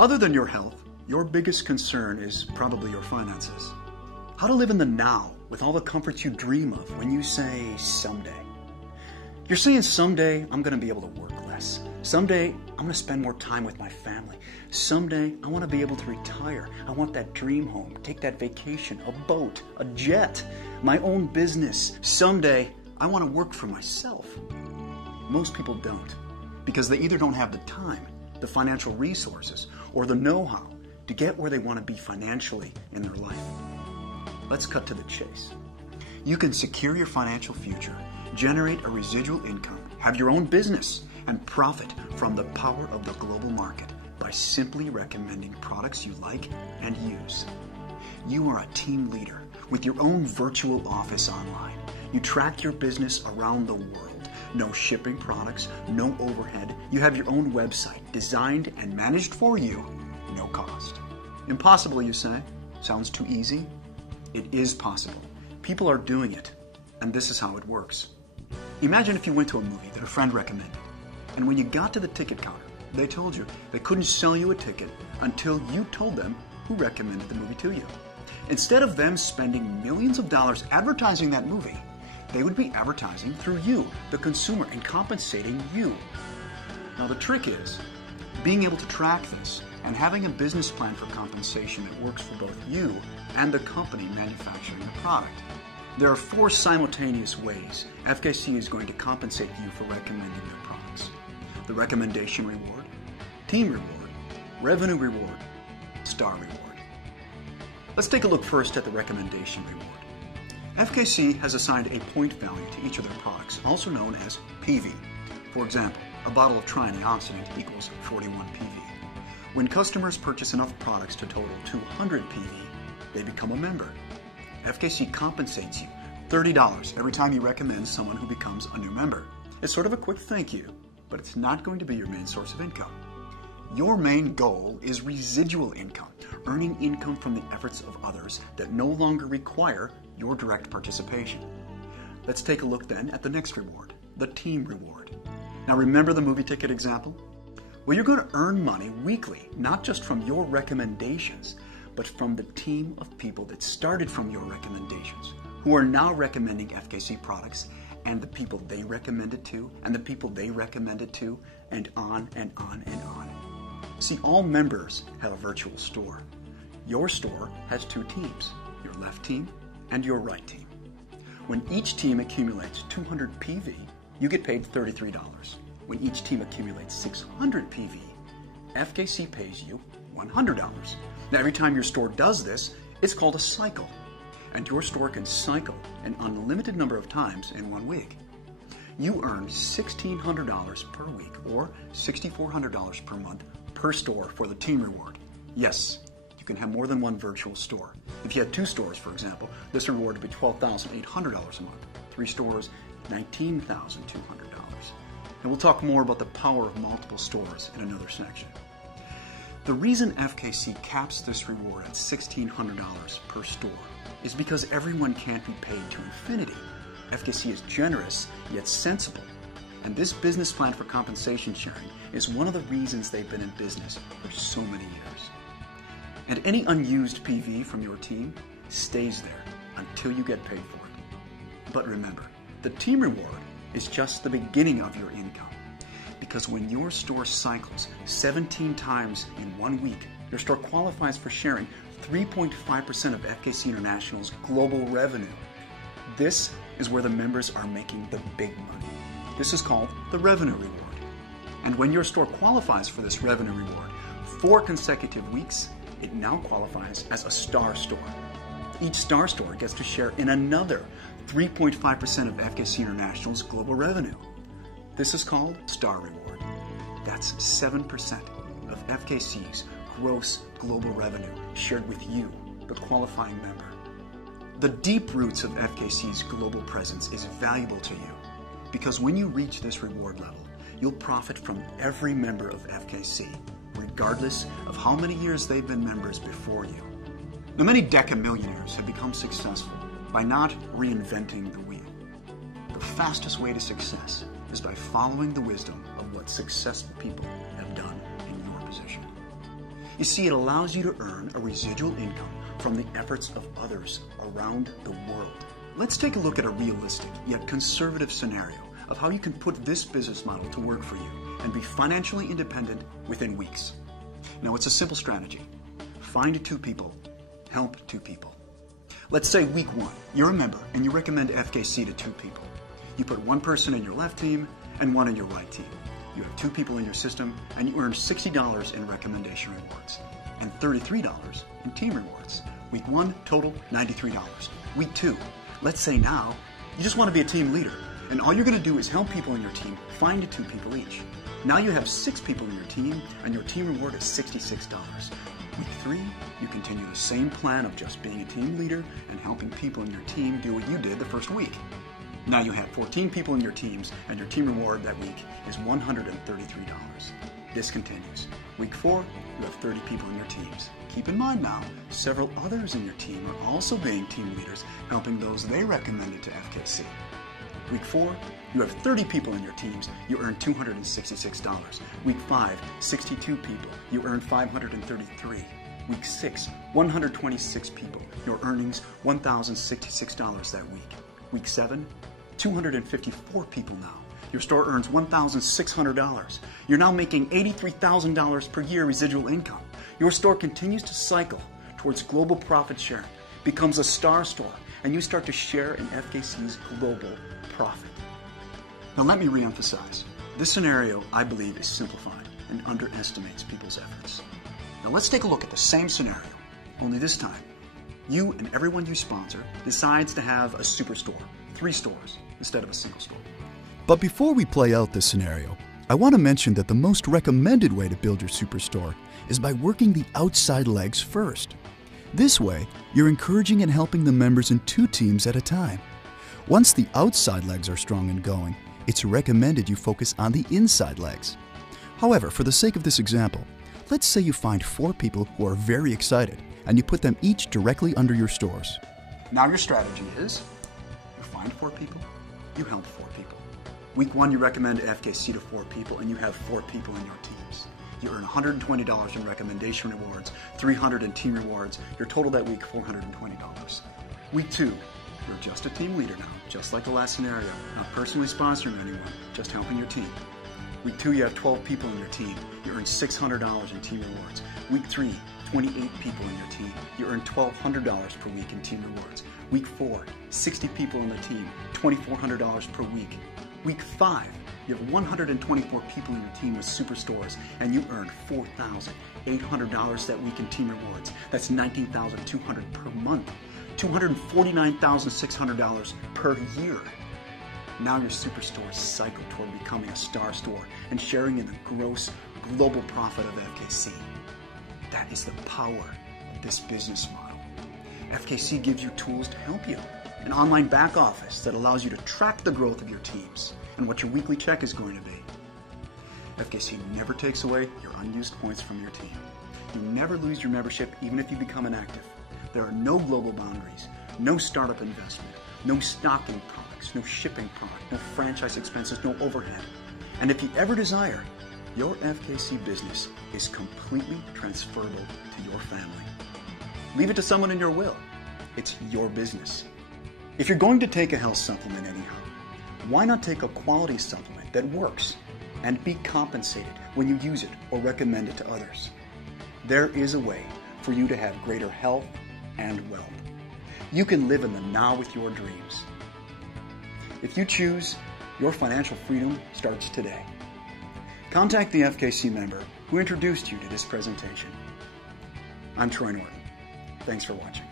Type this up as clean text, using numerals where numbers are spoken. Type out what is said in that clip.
Other than your health, your biggest concern is probably your finances. How to live in the now with all the comforts you dream of when you say someday. You're saying someday I'm going to be able to work less. Someday I'm going to spend more time with my family. Someday I want to be able to retire. I want that dream home, take that vacation, a boat, a jet, my own business. Someday I want to work for myself. Most people don't, because they either don't have the time, the financial resources, or the know-how to get where they want to be financially in their life. Let's cut to the chase. You can secure your financial future, generate a residual income, have your own business, and profit from the power of the global market by simply recommending products you like and use. You are a team leader with your own virtual office online. You track your business around the world. No shipping products, no overhead. You have your own website designed and managed for you, no cost. Impossible, you say? Sounds too easy? It is possible. People are doing it, and this is how it works. Imagine if you went to a movie that a friend recommended, and when you got to the ticket counter, they told you they couldn't sell you a ticket until you told them who recommended the movie to you. Instead of them spending millions of dollars advertising that movie, they would be advertising through you, the consumer, and compensating you. Now the trick is being able to track this and having a business plan for compensation that works for both you and the company manufacturing the product. There are 4 simultaneous ways FKC is going to compensate you for recommending their products: the recommendation reward, team reward, revenue reward, star reward. Let's take a look first at the recommendation reward. FKC has assigned a point value to each of their products, also known as PV. For example, a bottle of triantioxidant equals 41 PV. When customers purchase enough products to total 200 PV, they become a member. FKC compensates you $30 every time you recommend someone who becomes a new member. It's sort of a quick thank you, but it's not going to be your main source of income. Your main goal is residual income, earning income from the efforts of others that no longer require your direct participation. Let's take a look then at the next reward, the team reward. Now remember the movie ticket example? Well, you're going to earn money weekly, not just from your recommendations, but from the team of people that started from your recommendations, who are now recommending FKC products, and the people they recommended to, and the people they recommended to, and on and on and on. See, all members have a virtual store. Your store has 2 teams, your left team and your right team. When each team accumulates 200 PV, you get paid $33. When each team accumulates 600 PV, FKC pays you $100. Now, every time your store does this, it's called a cycle. And your store can cycle an unlimited number of times in 1 week. You earn $1,600 per week or $6,400 per month per store for the team reward. Yes, you can have more than one virtual store. If you had 2 stores, for example, this reward would be $12,800 a month. 3 stores, $19,200. And we'll talk more about the power of multiple stores in another section. The reason FKC caps this reward at $1,600 per store is because everyone can't be paid to infinity. FKC is generous, yet sensible. And this business plan for compensation sharing is one of the reasons they've been in business for so many years. And any unused PV from your team stays there until you get paid for it. But remember, the team reward is just the beginning of your income. Because when your store cycles 17 times in 1 week, your store qualifies for sharing 3.5% of FKC International's global revenue. This is where the members are making the big money. This is called the revenue reward. And when your store qualifies for this revenue reward 4 consecutive weeks, it now qualifies as a star store. Each star store gets to share in another 3.5% of FKC International's global revenue. This is called star reward. That's 7% of FKC's gross global revenue shared with you, the qualifying member. The deep roots of FKC's global presence is valuable to you because when you reach this reward level, you'll profit from every member of FKC, regardless of how many years they've been members before you. Now, many decamillionaires have become successful by not reinventing the wheel. The fastest way to success is by following the wisdom of what successful people have done in your position. You see, it allows you to earn a residual income from the efforts of others around the world. Let's take a look at a realistic yet conservative scenario of how you can put this business model to work for you and be financially independent within weeks. Now, it's a simple strategy. Find 2 people, help 2 people. Let's say week 1, you're a member and you recommend FKC to 2 people. You put 1 person in your left team and 1 in your right team. You have 2 people in your system and you earn $60 in recommendation rewards and $33 in team rewards. Week 1, total $93. Week 2, let's say now you just want to be a team leader and all you're going to do is help people in your team find 2 people each. Now you have 6 people in your team and your team reward is $66. Week 3, you continue the same plan of just being a team leader and helping people in your team do what you did the first week. Now you have 14 people in your teams and your team reward that week is $133. This continues. Week 4, you have 30 people in your teams. Keep in mind now, several others in your team are also being team leaders, helping those they recommended to FKC. Week 4, you have 30 people in your teams, you earn $266. Week 5, 62 people, you earn $533. Week 6, 126 people, your earnings $1,066 that week. Week 7, 254 people now. Your store earns $1,600. You're now making $83,000 per year residual income. Your store continues to cycle towards global profit sharing, becomes a star store, and you start to share in FKC's global profit. Now let me reemphasize. This scenario, I believe, is simplified and underestimates people's efforts. Now let's take a look at the same scenario, only this time, you and everyone you sponsor decides to have a superstore, 3 stores, instead of a single store. But before we play out this scenario, I want to mention that the most recommended way to build your superstore is by working the outside legs first. This way, you're encouraging and helping the members in 2 teams at a time. Once the outside legs are strong and going, it's recommended you focus on the inside legs. However, for the sake of this example, let's say you find 4 people who are very excited and you put them each directly under your stores. Now your strategy is, you find 4 people, you help 4 people. Week 1, you recommend FKC to 4 people and you have 4 people in your teams. You earn $120 in recommendation rewards, $300 in team rewards, your total that week $420. Week 2, you're just a team leader now, just like the last scenario, not personally sponsoring anyone, just helping your team. Week 2, you have 12 people in your team. You earn $600 in team rewards. Week 3, 28 people in your team. You earn $1,200 per week in team rewards. Week 4, 60 people in the team, $2,400 per week. Week 5, you have 124 people in your team with superstores, and you earn $4,800 that week in team rewards. That's $19,200 per month, $249,600 per year. Now your superstores cycle toward becoming a star store and sharing in the gross global profit of FKC. That is the power of this business model. FKC gives you tools to help you. An online back office that allows you to track the growth of your teams and what your weekly check is going to be. FKC never takes away your unused points from your team. You never lose your membership even if you become inactive. There are no global boundaries, no startup investment, no stocking products, no shipping product, no franchise expenses, no overhead. And if you ever desire, your FKC business is completely transferable to your family. Leave it to someone in your will. It's your business. If you're going to take a health supplement anyhow, why not take a quality supplement that works and be compensated when you use it or recommend it to others? There is a way for you to have greater health and wealth. You can live in the now with your dreams. If you choose, your financial freedom starts today. Contact the FKC member who introduced you to this presentation. I'm Troy Norton. Thanks for watching.